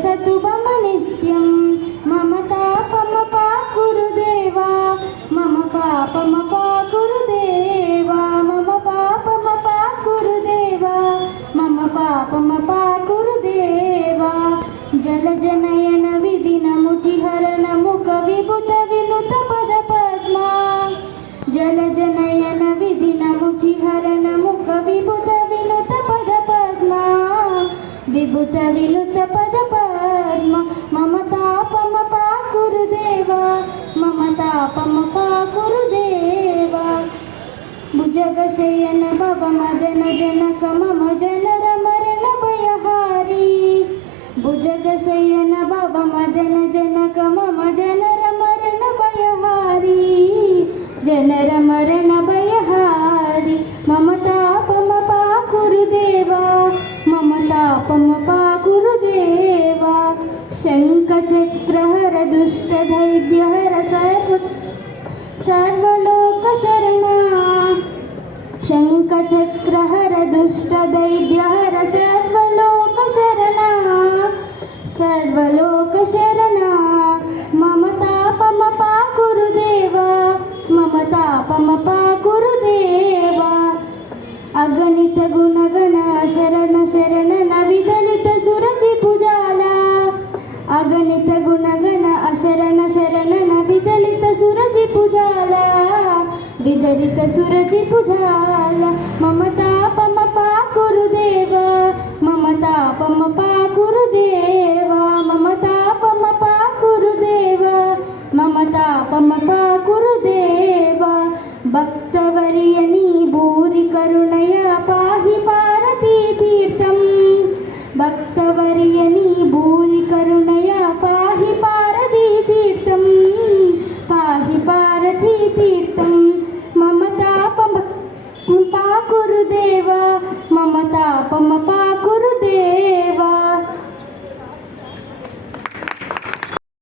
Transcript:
विलसतु मम नित्यं मम तापमपाकुरु देवा मम पापमपाकुरु देवा मम पापमपाकुरु देवा मम पापमपाकुरु देवा जलजनयन विधिनमुचिहरण मुख विभुत विनुत पद पद्मा जलजनयन विधिनमुचिहरण मुख विभुत विनुत पद पद्मा विभुत विनुत पद पद्मा मम तापमपाकुरु देवा मम तापमपाकुरु देवा भुजगशयन भवमदन जनक मम जनर मरण भयहारी भुजगशयन भवमदन जनक मम जनर मरण भयहारी जनर मरण भयहारी मम तापमपाकुरु देवा मम तापमपाकुरु देवा शङ्खचक्रहर दुष्टदैव्यहर सर्वलोकशरणा शङ्खचक्रहर दुष्टदैव्यहर सर्वलोकशरणा सर्वलोकशरणा मम तापमपाकुरु देवा मम तापमपाकुरु देवा अगणित गुणगण शरण शरण विदलित सुरजिभुजाला अगणित गुणगण अशरण शरण विदलित सुरजिभुजाला विदलित सुरजिभुजाला मम तापमपाकुरु देवा मम तापमपाकुरु देवा मम तापमपाकुरु देवा मम तापमपाकुरु देवा भक्तवर्यनी भूरि करुणया पाहि पारती तीर्थं भक्तवर्यनी भूरि करुणया पाहि पारती तीर्थं पाहि पारती तीर्थं मम तापमपाकुरु देवा मम तापमपाकुरु देवा